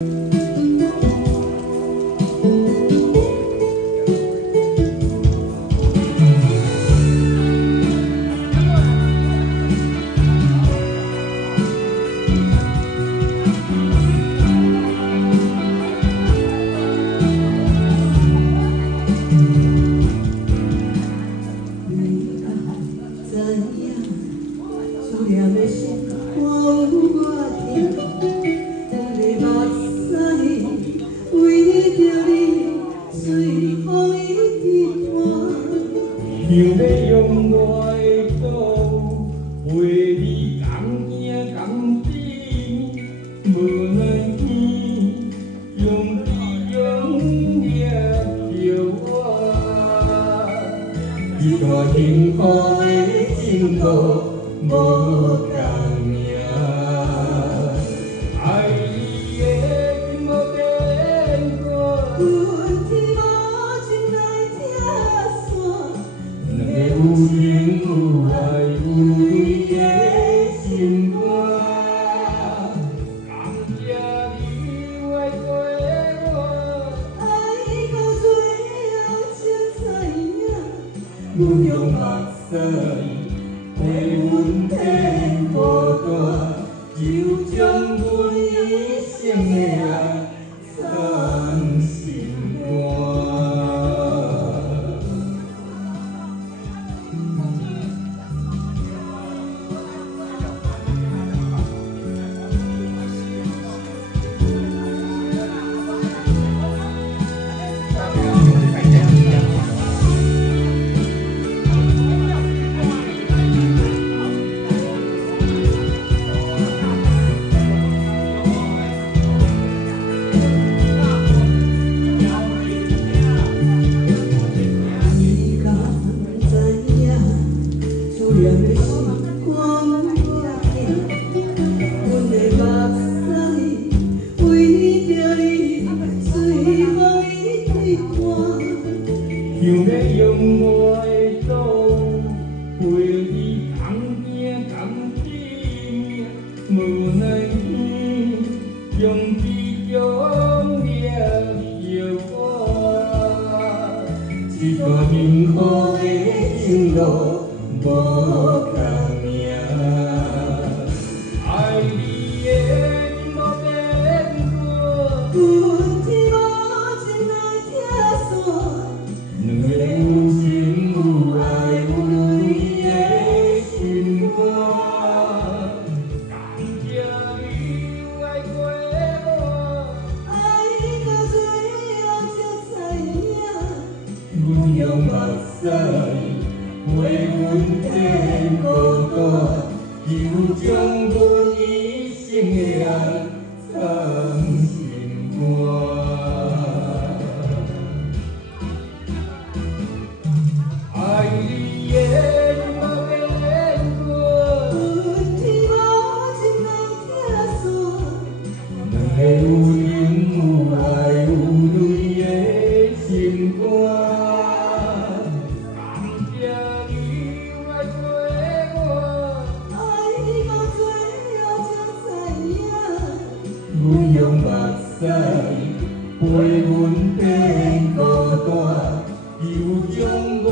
想要用来做为你甘惊甘甜，无奈天用你用了我，一段幸福的情路无共命，爱你的心无变过。有情有爱有泪的心肝，感谢你爱过我，爱到最后才知影，阮用目屎为阮添孤单，就将阮一生的爱藏心肝。想要用我的手陪你甘惊甘甜，无奈天用你用了我，一段幸福的情路无共命，爱你的心无变过。两个有情有爱有泪的心肝，感谢你爱过我，爱到最后才知影，阮用目屎为阮添孤单，就将阮一生的爱藏心肝。爱你的心无变过，阮天无情来拆散，两个有情有爱有泪的心肝，感谢你爱过我，爱到最后才知影，阮用目屎陪阮添孤单，就将阮